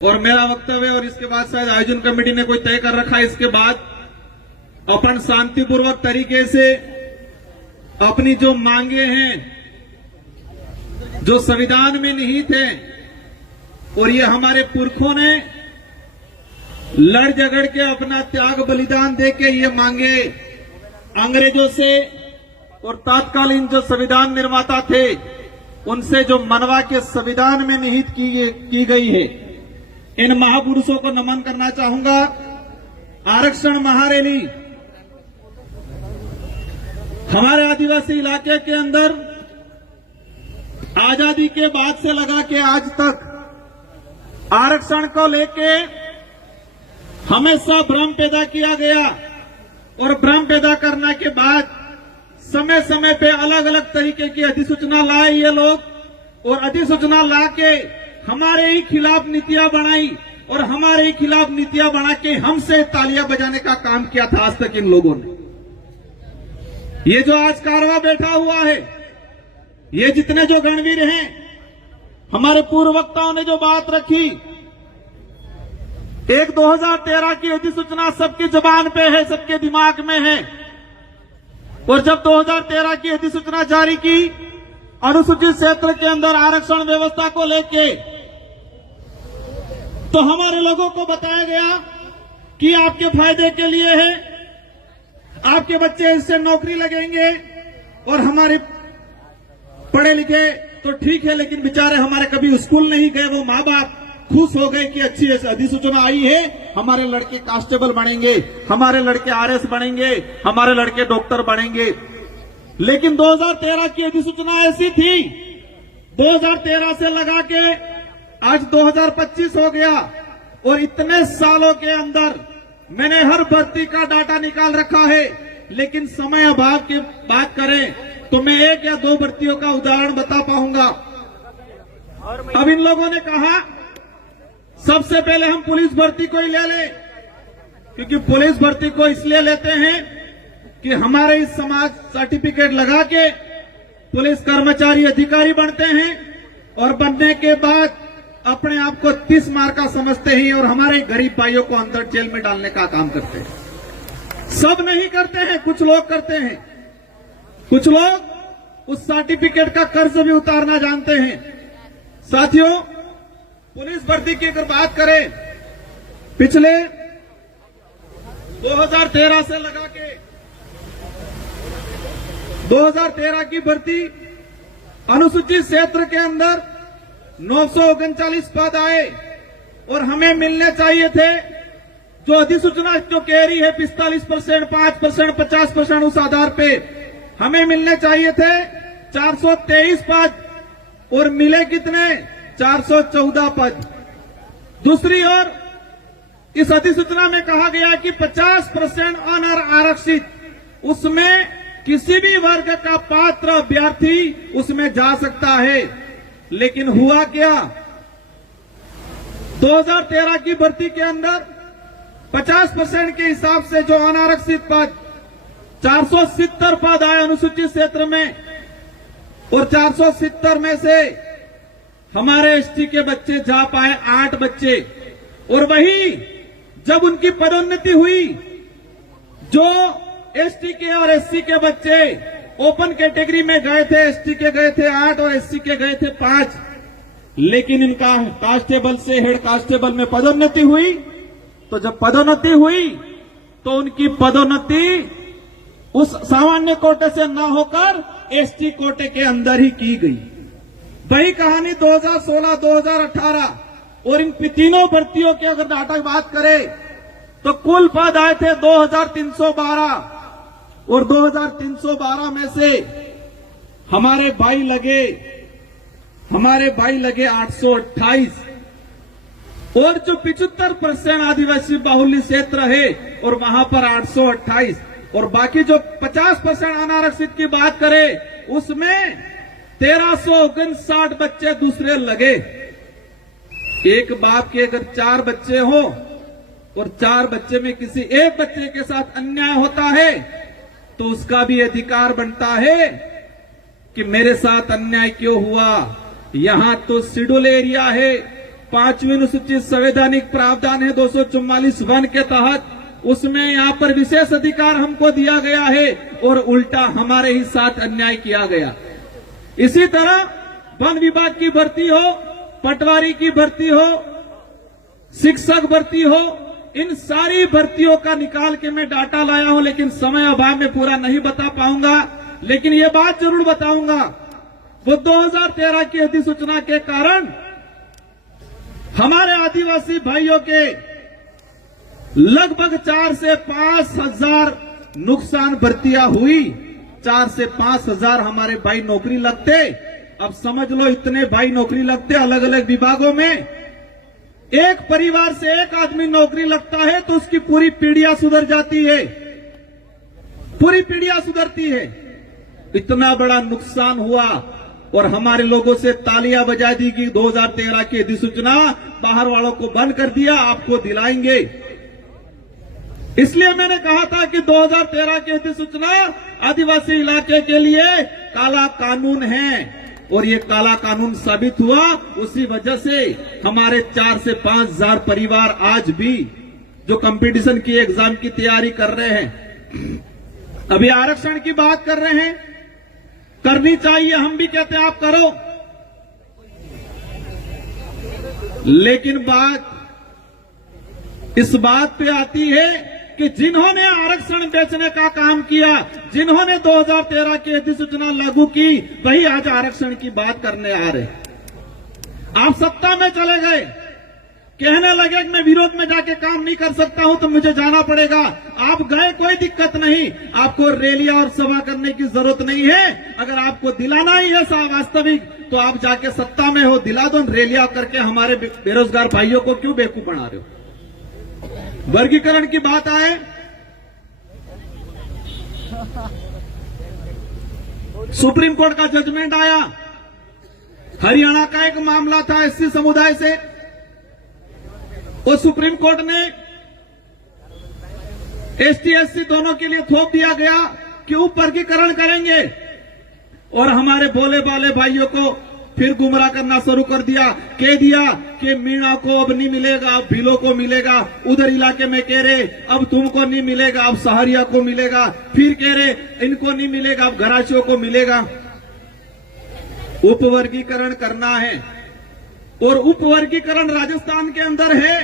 और मेरा वक्तव्य और इसके बाद शायद आयोजन कमेटी ने कोई तय कर रखा है, इसके बाद अपन शांतिपूर्वक तरीके से अपनी जो मांगे हैं जो संविधान में निहित है, और ये हमारे पुरखों ने लड़ झगड़ के अपना त्याग बलिदान देके ये मांगे अंग्रेजों से और तत्कालीन जो संविधान निर्माता थे उनसे जो मनवा के संविधान में निहित की गई है, इन महापुरुषों को नमन करना चाहूंगा। आरक्षण महारैली हमारे आदिवासी इलाके के अंदर आजादी के बाद से लगा के आज तक आरक्षण को लेके हमेशा भ्रम पैदा किया गया, और भ्रम पैदा करने के बाद समय समय पे अलग अलग तरीके की अधिसूचना लाए ये लोग, और अधिसूचना ला के हमारे ही खिलाफ नीतियां बनाई, और हमारे ही खिलाफ नीतियां बना के हमसे तालियां बजाने का काम किया था आज तक इन लोगों ने। ये जो आज कारवा बैठा हुआ है, ये जितने जो गणवीर हैं, हमारे पूर्व वक्ताओं ने जो बात रखी, एक 2013 की अधिसूचना सबकी जबान पे है, सबके दिमाग में है, और जब 2013 की अधिसूचना जारी की अनुसूचित क्षेत्र के अंदर आरक्षण व्यवस्था को लेके, तो हमारे लोगों को बताया गया कि आपके फायदे के लिए है, आपके बच्चे इससे नौकरी लगेंगे, और हमारे पढ़े लिखे तो ठीक है, लेकिन बेचारे हमारे कभी स्कूल नहीं गए, वो माँ बाप खुश हो गए कि अच्छी अधिसूचना आई है, हमारे लड़के कांस्टेबल बनेंगे, हमारे लड़के आरएस बनेंगे, हमारे लड़के डॉक्टर बनेंगे। लेकिन 2013 की अधिसूचना ऐसी थी, 2013 से लगा के आज 2025 हो गया, और इतने सालों के अंदर मैंने हर भर्ती का डाटा निकाल रखा है, लेकिन समय अभाव की बात करें तो मैं एक या दो भर्तियों का उदाहरण बता पाऊंगा। अब इन लोगों ने कहा सबसे पहले हम पुलिस भर्ती को ही ले लें, क्योंकि पुलिस भर्ती को इसलिए लेते हैं कि हमारे इस समाज सर्टिफिकेट लगा के पुलिस कर्मचारी अधिकारी बनते हैं, और बनने के बाद अपने आप को 30 मार का समझते हैं, और हमारे गरीब भाइयों को अंदर जेल में डालने का काम करते हैं। सब नहीं करते हैं, कुछ लोग करते हैं, कुछ लोग उस सर्टिफिकेट का कर्ज भी उतारना जानते हैं। साथियों, पुलिस भर्ती की अगर बात करें, पिछले 2013 से लगा के 2013 की भर्ती अनुसूचित क्षेत्र के अंदर 939 पद आए, और हमें मिलने चाहिए थे जो अधिसूचना जो कह रही है 45%, 5%, 50%, उस आधार पे हमें मिलने चाहिए थे 423 पद, और मिले कितने? 414 पद। दूसरी ओर इस अधिसूचना में कहा गया कि 50% अनारक्षित, उसमें किसी भी वर्ग का पात्र अभ्यर्थी उसमें जा सकता है। लेकिन हुआ क्या? 2013 की भर्ती के अंदर 50% के हिसाब से जो अनारक्षित पद 470 पद आए अनुसूचित क्षेत्र में, और 470 में से हमारे एसटी के बच्चे जा पाए 8 बच्चे। और वही जब उनकी पदोन्नति हुई, जो एसटी के और एससी के बच्चे ओपन कैटेगरी में गए थे, एसटी के गए थे 8 और एससी के गए थे 5, लेकिन इनका कांस्टेबल से हेड कांस्टेबल में पदोन्नति हुई। तो जब पदोन्नति हुई तो उनकी पदोन्नति उस सामान्य कोटे से न होकर एसटी कोटे के अंदर ही की गई। वही कहानी 2016, 2018, और इन तीनों भर्तियों की अगर डाटा की बात करें तो कुल पद आए थे 2312, और 2312 में से हमारे भाई लगे 828, और जो 75% आदिवासी बाहुल्य क्षेत्र है और वहां पर 828, और बाकी जो 50% अनारक्षित की बात करें उसमें 1359 बच्चे दूसरे लगे। एक बाप के अगर 4 बच्चे हो और 4 बच्चे में किसी एक बच्चे के साथ अन्याय होता है तो उसका भी अधिकार बनता है कि मेरे साथ अन्याय क्यों हुआ। यहां तो शेड्यूल एरिया है, 5वीं अनुसूचित संवैधानिक प्रावधान है 244(1) के तहत, उसमें यहाँ पर विशेष अधिकार हमको दिया गया है और उल्टा हमारे ही साथ अन्याय किया गया। इसी तरह वन विभाग की भर्ती हो, पटवारी की भर्ती हो, शिक्षक भर्ती हो, इन सारी भर्तियों का निकाल के मैं डाटा लाया हूं, लेकिन समय अभाव में पूरा नहीं बता पाऊंगा। लेकिन ये बात जरूर बताऊंगा, वो 2013 की अधिसूचना के कारण हमारे आदिवासी भाइयों के लगभग 4 से 5 हजार नुकसान भर्तियां हुई। 4 से 5 हजार हमारे भाई नौकरी लगते। अब समझ लो, इतने भाई नौकरी लगते अलग अलग विभागों में। एक परिवार से एक आदमी नौकरी लगता है तो उसकी पूरी पीढ़ियां सुधर जाती है, पूरी पीढ़ियां सुधरती है। इतना बड़ा नुकसान हुआ और हमारे लोगों से तालियां बजा दी कि 2013 की अधिसूचना बाहर वालों को बंद कर दिया, आपको दिलाएंगे। इसलिए मैंने कहा था कि 2013 की अधिसूचना आदिवासी इलाके के लिए काला कानून है और ये काला कानून साबित हुआ। उसी वजह से हमारे 4 से 5 हजार परिवार आज भी जो कंपटीशन की एग्जाम की तैयारी कर रहे हैं, अभी आरक्षण की बात कर रहे हैं, करनी चाहिए, हम भी कहते हैं आप करो। लेकिन बात इस बात पे आती है कि जिन्होंने आरक्षण बेचने का काम किया, जिन्होंने 2013 की अधिसूचना लागू की, वही आज आरक्षण की बात करने आ रहे। आप सत्ता में चले गए, कहने लगे कि मैं विरोध में जाके काम नहीं कर सकता हूं तो मुझे जाना पड़ेगा। आप गए, कोई दिक्कत नहीं, आपको रैलियां और सभा करने की जरूरत नहीं है। अगर आपको दिलाना ही है वास्तविक, तो आप जाके सत्ता में हो, दिला दो। रैलियां करके हमारे बेरोजगार भाइयों को क्यों बेवकूफ बना रहे हो? वर्गीकरण की बात आए, सुप्रीम कोर्ट का जजमेंट आया। हरियाणा का एक मामला था एससी समुदाय से, और सुप्रीम कोर्ट ने एसटी एससी दोनों के लिए थोप दिया गया कि उप वर्गीकरण करेंगे, और हमारे भोले भाले भाइयों को फिर गुमराह करना शुरू कर दिया। कह दिया कि मीणा को अब नहीं मिलेगा, अब भीलों को मिलेगा। उधर इलाके में कह रहे अब तुमको नहीं मिलेगा, अब सहारिया को मिलेगा। फिर कह रहे इनको नहीं मिलेगा, अब घराशियों को मिलेगा। उप वर्गीकरण करना है, और उप वर्गीकरण राजस्थान के अंदर है।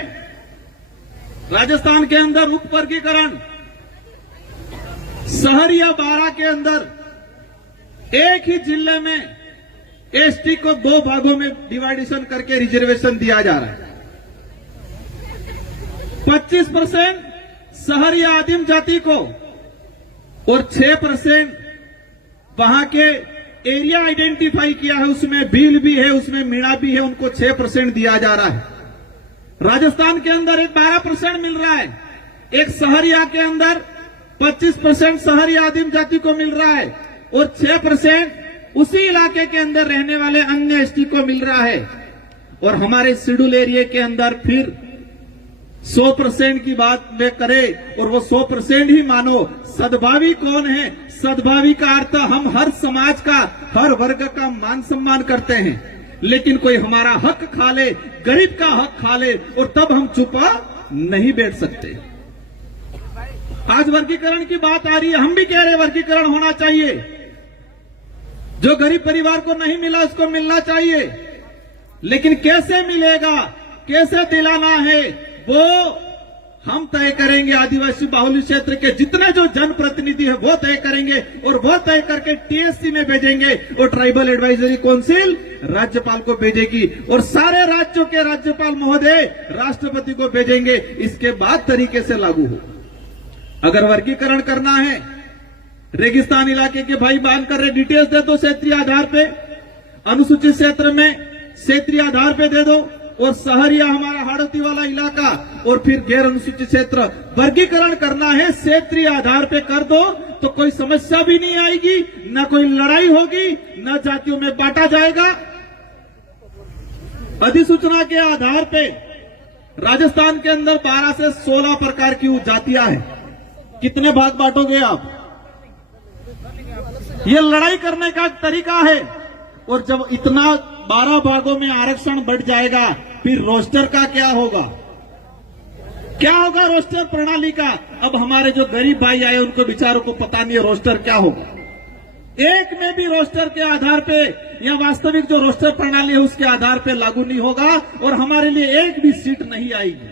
राजस्थान के अंदर उप वर्गीकरण सहरिया 12 के अंदर एक ही जिले में एसटी को 2 भागों में डिवाइडेशन करके रिजर्वेशन दिया जा रहा है। 25% सहरिया आदिम जाति को और 6% वहां के एरिया आइडेंटिफाई किया है, उसमें भील भी है, उसमें मीणा भी है, उनको 6% दिया जा रहा है। राजस्थान के अंदर एक 12% मिल रहा है। एक सहरिया के अंदर 25% सहरिया आदिम जाति को मिल रहा है, और 6% उसी इलाके के अंदर रहने वाले अन्य एसटी को मिल रहा है। और हमारे शेड्यूल एरिया के अंदर फिर 100% की बात में करें, और वो 100% ही मानो। सद्भावी कौन है? सद्भावी का अर्थ हम हर समाज का, हर वर्ग का मान सम्मान करते हैं, लेकिन कोई हमारा हक खा ले, गरीब का हक खा ले, और तब हम चुपा नहीं बैठ सकते। आज वर्गीकरण की बात आ रही है, हम भी कह रहे वर्गीकरण होना चाहिए। जो गरीब परिवार को नहीं मिला उसको मिलना चाहिए, लेकिन कैसे मिलेगा, कैसे दिलाना है, वो हम तय करेंगे। आदिवासी बाहुल्य क्षेत्र के जितने जो जनप्रतिनिधि है वो तय करेंगे, और वो तय करके टीएससी में भेजेंगे, और ट्राइबल एडवाइजरी काउंसिल राज्यपाल को भेजेगी, और सारे राज्यों के राज्यपाल महोदय राष्ट्रपति को भेजेंगे। इसके बाद तरीके से लागू हो। अगर वर्गीकरण करना है, रेगिस्तान इलाके के भाई बात कर रहे, डिटेल्स दे दो क्षेत्रीय आधार पे, अनुसूचित क्षेत्र में क्षेत्रीय आधार पे दे दो, और सहरिया हमारा हाड़ौती वाला इलाका, और फिर गैर अनुसूचित क्षेत्र। वर्गीकरण करना है, क्षेत्रीय आधार पे कर दो, तो कोई समस्या भी नहीं आएगी, न कोई लड़ाई होगी, न जातियों में बांटा जाएगा। अधिसूचना के आधार पे राजस्थान के अंदर 12 से 16 प्रकार की जातियां हैं। कितने भाग बांटोगे आप? ये लड़ाई करने का तरीका है। और जब इतना 12 भागों में आरक्षण बढ़ जाएगा, फिर रोस्टर का क्या होगा? क्या होगा रोस्टर प्रणाली का? अब हमारे जो गरीब भाई आए उनको बेचारों को पता नहीं है रोस्टर क्या होगा। एक में भी रोस्टर के आधार पे या वास्तविक जो रोस्टर प्रणाली है उसके आधार पे लागू नहीं होगा और हमारे लिए एक भी सीट नहीं आएगी।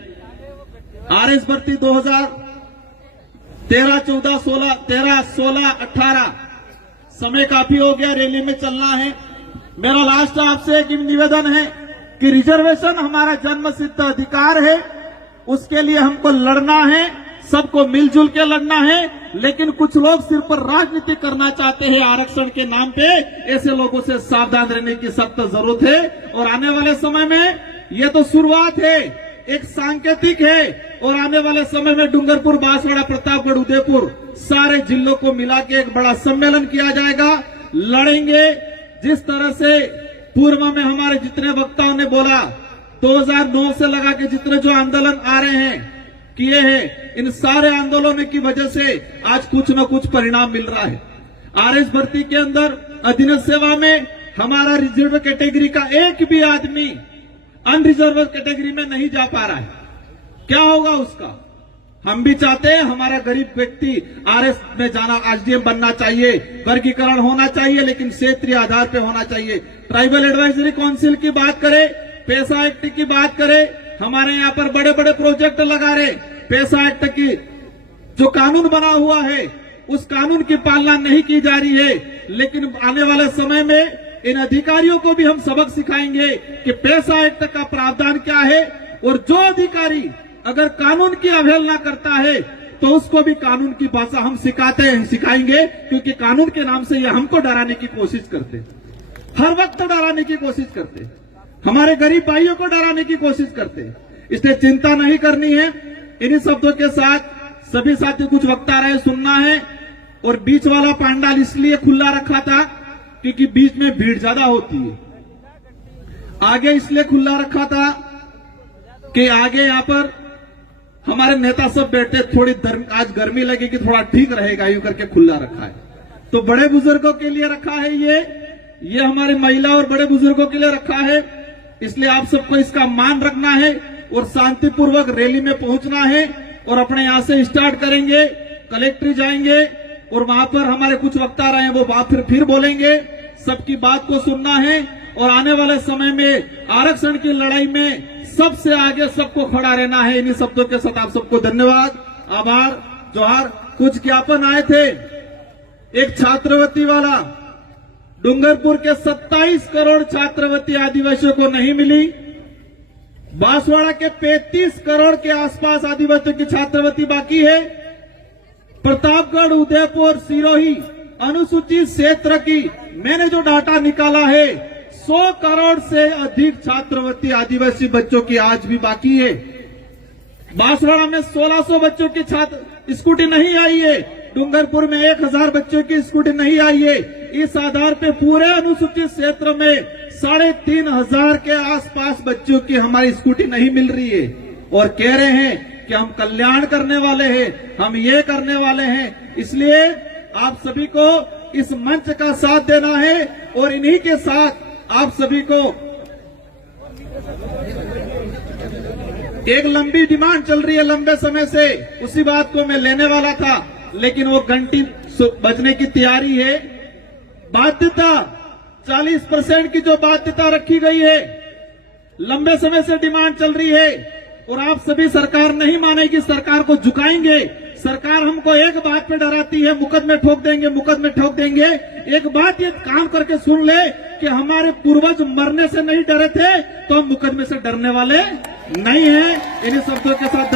आरएस भर्ती 2013, 14, 16, 13, 16, 18 समय काफी हो गया, रैली में चलना है। मेरा लास्ट आपसे एक निवेदन है कि रिजर्वेशन हमारा जन्मसिद्ध अधिकार है, उसके लिए हमको लड़ना है, सबको मिलजुल के लड़ना है। लेकिन कुछ लोग सिर्फ राजनीति करना चाहते हैं आरक्षण के नाम पे, ऐसे लोगों से सावधान रहने की सख्त जरूरत है। और आने वाले समय में ये तो शुरुआत है, एक सांकेतिक है, और आने वाले समय में डूंगरपुर, बांसवाड़ा, प्रतापगढ़, उदयपुर सारे जिलों को मिला के एक बड़ा सम्मेलन किया जाएगा। लड़ेंगे जिस तरह से पूर्व में हमारे जितने वक्ताओं ने बोला, 2009 से लगा के जितने जो आंदोलन आ रहे हैं किए हैं, इन सारे आंदोलनों की वजह से आज कुछ न कुछ परिणाम मिल रहा है। आरएस भर्ती के अंदर अधीनस्थ सेवा में हमारा रिजर्व कैटेगरी का एक भी आदमी अनरिजर्व कैटेगरी में नहीं जा पा रहा है। क्या होगा उसका? हम भी चाहते हैं हमारा गरीब व्यक्ति आरएस में जाना, आरडीएम बनना चाहिए, वर्गीकरण होना चाहिए, लेकिन क्षेत्रीय आधार पे होना चाहिए। ट्राइबल एडवाइजरी काउंसिल की बात करें, पैसा एक्ट की बात करें, हमारे यहाँ पर बड़े बड़े प्रोजेक्ट लगा रहे। पैसा एक्ट की जो कानून बना हुआ है उस कानून की पालना नहीं की जा रही है। लेकिन आने वाले समय में इन अधिकारियों को भी हम सबक सिखाएंगे कि पैसा एक्ट का प्रावधान क्या है, और जो अधिकारी अगर कानून की अवहेलना करता है तो उसको भी कानून की भाषा हम सिखाएंगे, क्योंकि कानून के नाम से ये हमको डराने की कोशिश करते, हर वक्त डराने की कोशिश करते, हमारे गरीब भाइयों को डराने की कोशिश करते। इसलिए चिंता नहीं करनी है। इन्हीं शब्दों के साथ सभी साथी कुछ वक्ता रहे सुनना है। और बीच वाला पंडाल इसलिए खुला रखा था क्योंकि बीच में भीड़ ज्यादा होती है। आगे इसलिए खुला रखा था कि आगे यहां पर हमारे नेता सब बैठे, थोड़ी आज गर्मी लगेगी, थोड़ा ठीक रहेगा, यूं करके खुला रखा है। तो बड़े बुजुर्गों के लिए रखा है ये हमारी महिला और बड़े बुजुर्गों के लिए रखा है। इसलिए आप सबको इसका मान रखना है और शांतिपूर्वक रैली में पहुंचना है। और अपने यहां से स्टार्ट करेंगे, कलेक्ट्री जाएंगे और वहां पर हमारे कुछ वक्ता रहे हैं, वो बात फिर बोलेंगे। सबकी बात को सुनना है और आने वाले समय में आरक्षण की लड़ाई में सबसे आगे सबको खड़ा रहना है। इन्हीं शब्दों के साथ आप सबको धन्यवाद, आभार, जोहार। कुछ ज्ञापन आए थे, एक छात्रवृत्ति वाला, डूंगरपुर के 27 करोड़ छात्रवृत्ति आदिवासियों को नहीं मिली। बांसवाड़ा के 35 करोड़ के आसपास आदिवासियों की छात्रवृत्ति बाकी है। प्रतापगढ़, उदयपुर, सिरोही अनुसूचित क्षेत्र की मैंने जो डाटा निकाला है, 100 करोड़ से अधिक छात्रवृत्ति आदिवासी बच्चों की आज भी बाकी है। बांसवाड़ा में 1600 बच्चों की स्कूटी नहीं आई है। डूंगरपुर में 1000 बच्चों की स्कूटी नहीं आई है। इस आधार पे पूरे अनुसूचित क्षेत्र में 3500 के आसपास बच्चों की हमारी स्कूटी नहीं मिल रही है। और कह रहे हैं कि हम कल्याण करने वाले हैं, हम ये करने वाले हैं। इसलिए आप सभी को इस मंच का साथ देना है और इन्हीं के साथ आप सभी को एक लंबी डिमांड चल रही है लंबे समय से, उसी बात को मैं लेने वाला था, लेकिन वो घंटी बजने की तैयारी है। बाध्यता 40% की जो बाध्यता रखी गई है, लंबे समय से डिमांड चल रही है और आप सभी सरकार नहीं मानेगी, सरकार को झुकाएंगे। सरकार हमको एक बात पे डराती है, मुकदमे ठोक देंगे, मुकदमे ठोक देंगे। एक बात ये काम करके सुन ले कि हमारे पूर्वज मरने से नहीं डरे थे, तो हम मुकदमे से डरने वाले नहीं हैं। इन्हीं शब्दों के साथ